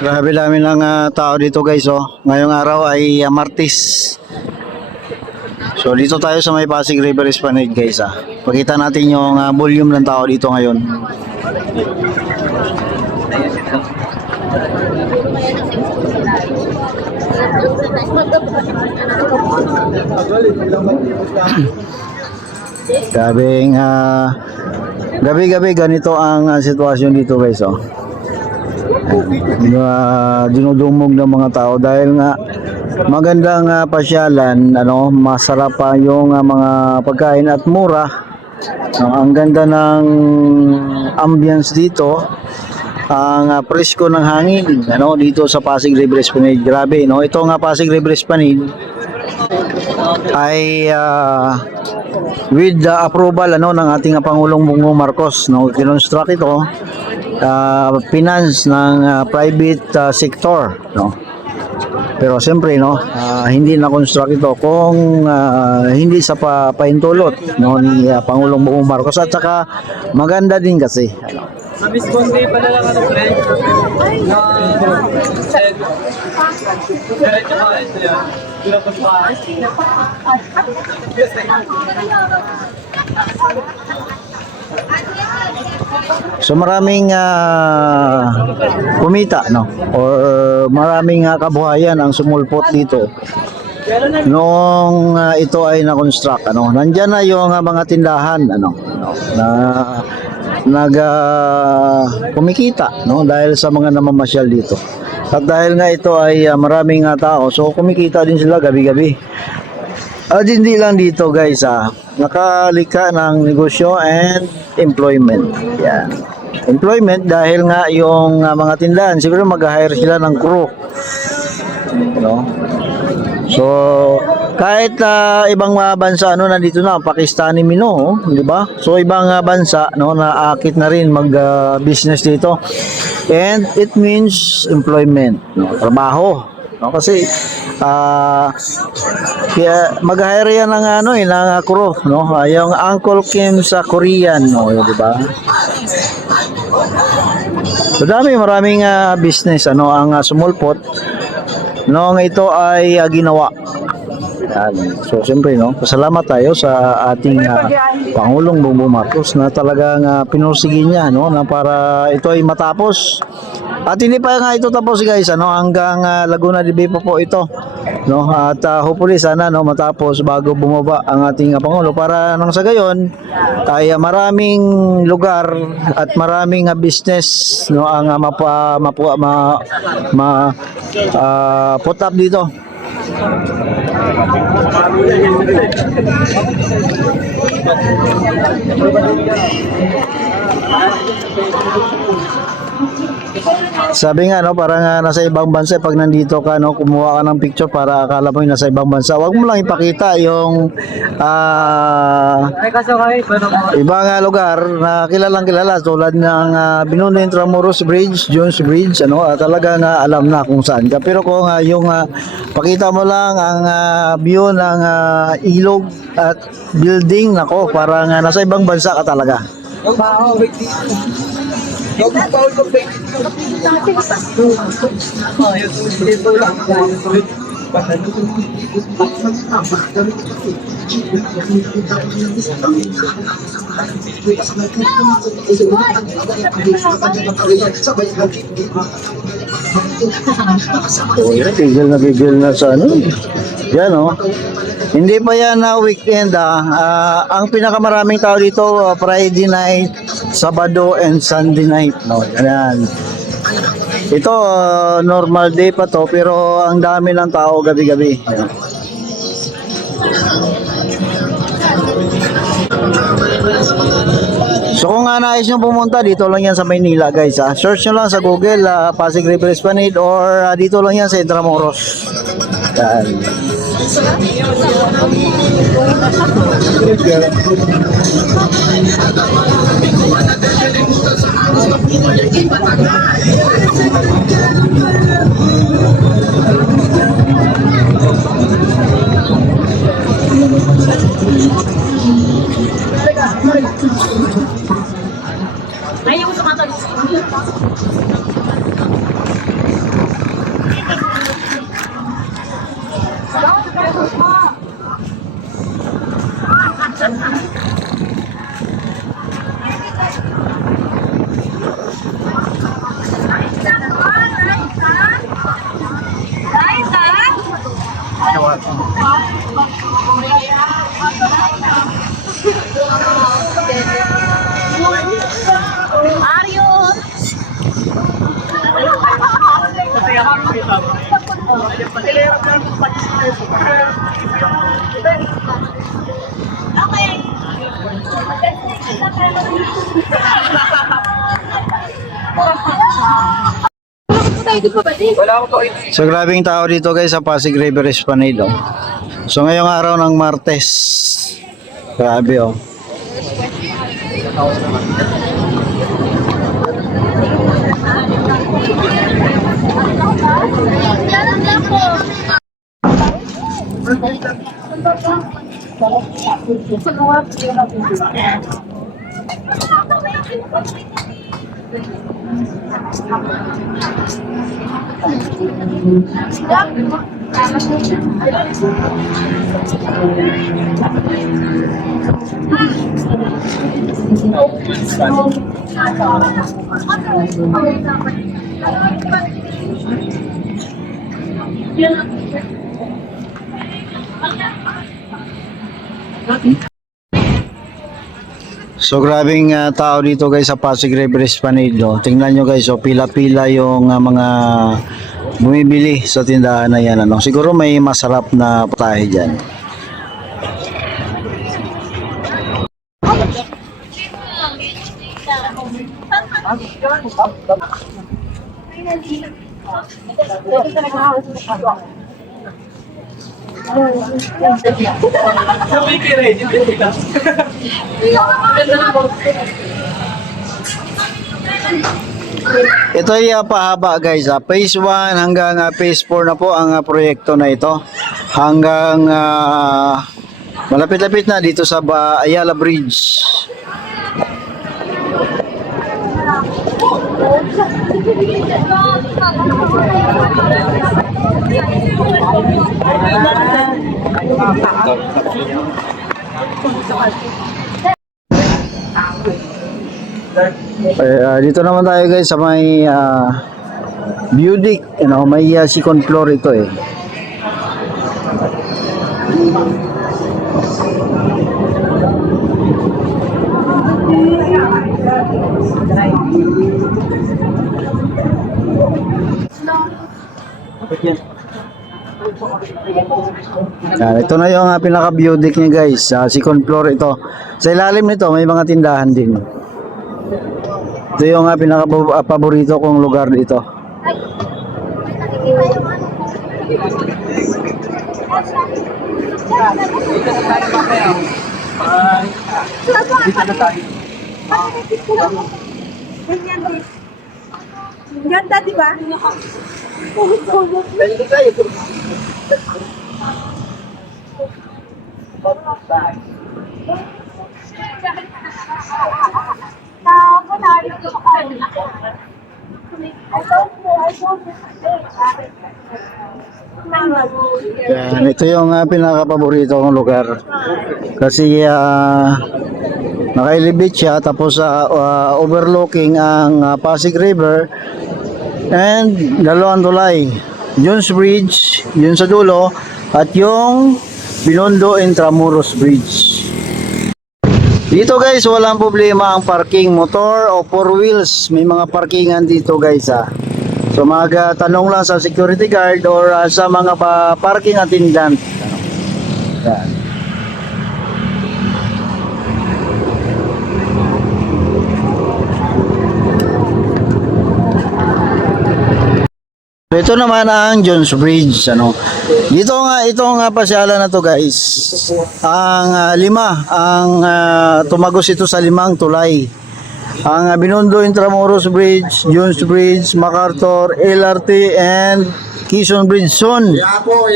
Grabe dami ng tao dito guys oh. Ngayong araw ay Martes. So dito tayo sa may Pasig River Esplanade guys ah. Pakita natin yung volume ng tao dito ngayon. Gabi-gabi ganito ang sitwasyon dito guys oh. Dinudumog ng mga tao dahil nga magandang pasyalan, ano, masarap pa yung mga pagkain at mura. Ang ganda ng ambience dito, ang presko ng hangin, ano, dito sa Pasig River Esplanade. Grabe, no? Ito nga Pasig River Esplanade ay with the approval ano ng ating Pangulong Bongbong Marcos, no, kinonstruct ito, finance ng private sector, no. Pero siyempre no, hindi na construct ito kung hindi sa paintulot no ni Pangulong Bongbong Marcos, at saka maganda din kasi ano. Sa Miss Conde pala lang ano pre? So maraming kumita no, or maraming kabuhayan ang sumulpot dito noong ito ay na-construct ano. Nandiyan na yung mga tindahan ano, na kumikita no dahil sa mga namamasyal dito. At dahil nga ito ay maraming tao, so kumikita din sila gabi-gabi. At hindi lang dito guys nakalika ng negosyo and employment. Yan. Employment dahil nga yung mga tindahan siguro mag-hire sila ng crew. No? So kahit ibang bansa ano nandito na, Pakistani Mino, di ba? So ibang bansa no naakit na rin mag-business dito. And it means employment, no? Trabaho. No, kasi kaya mag-hire yan ng ng crew, no? Yung Uncle Kim sa Korean, no, di ba? So maraming business ano ang sumulpot noong ito ay ginawa. So siyempre no, pasalamat tayo sa ating Pangulong Bongbong Marcos na talagang pinursige niya no na para ito ay matapos. At hindi pa nga ito tapos guys ano, hanggang Laguna de Bay po ito no, at hopefully sana no matapos bago bumaba ang ating Pangulo para nang sa gayon ay maraming lugar at maraming business no ang put up dito. Sabi nga no, parang nasa ibang bansa pag nandito ka no, kumuha ka ng picture para akala mo yung nasa ibang bansa. Huwag mo lang ipakita yung ibang lugar na kilalang kilala tulad ng Binondo Intramuros Bridge, Jones Bridge, ano, talaga nga alam na kung saan ka. Pero kung yung pakita mo lang ang view ng ilog at building, nako, parang nasa ibang bansa ka talaga. Tigil na sa ano. Yan o. Hindi pa yan weekend ang pinakamaraming tao dito Friday night, Sabado and Sunday night no. Yan. Ito normal day pa to pero ang dami ng tao gabi-gabi. Yan. So kung nais nyo pumunta, dito lang yan sa Maynila guys. Search nyo lang sa Google Pasig River Esplanade or dito lang yan sa Intramuros. Yan. So grabing tao dito guys sa Pasig River Esplanade. Oh. So ngayong araw ng Martes. Grabe oh. So grabing tao dito guys sa Pasig River Esplanade. Oh. Tingnan nyo guys, oh, pila-pila yung mga bumibili sa tindahan na yan. Ano. Siguro may masarap na putahe dyan. Ito ay pahaba guys. Phase 1 hanggang phase 4 na po ang proyekto na ito. Hanggang malapit-lapit na dito sa Ayala Bridge. Dito naman tayo guys sa may view deck, may second floor ito eh. Ito na yung pinaka view deck niya guys, second floor ito. Sa ilalim nito may mga tindahan din. Ito yung pinaka paborito kong lugar dito. Ganda, di ba? Yan, ito yung pinaka-paborito kong lugar. Kasi naka-elevate siya tapos overlooking ang Pasig River and dalawang tulay. Jones Bridge, yun sa dulo, at yung Binondo Intramuros Bridge. Dito guys, walang problema ang parking motor o four wheels. May mga parkingan dito guys ha. So tanong lang sa security guard or sa mga parking attendant. Yan. Ito naman ang Jones Bridge, itong pasyalan na to guys. Ang tumagos ito sa 5 tulay. Ang Binondo Intramuros Bridge, Jones Bridge, MacArthur, LRT and Quezon Bridge soon.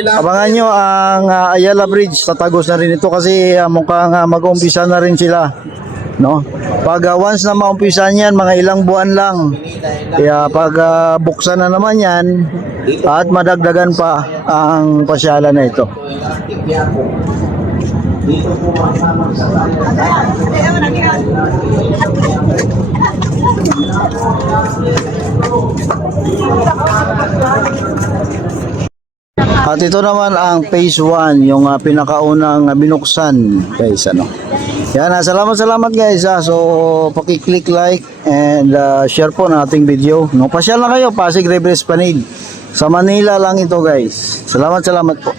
Abangan nyo ang Ayala Bridge, tatagos na rin ito kasi mukhang mag-umpisa na rin sila. No? Pag once na maumpisan yan, mga ilang buwan lang. Kaya pag buksan na naman yan at madagdagan pa ang pasyalan na ito. Dito po kasama sa At ito naman ang phase 1, yung pinakaunang binuksan guys, ano. Yan, salamat guys. So paki-click like and share po ng ating video. No, pasyal na kayo, Pasig River Esplanade. Sa Manila lang ito guys. Salamat po.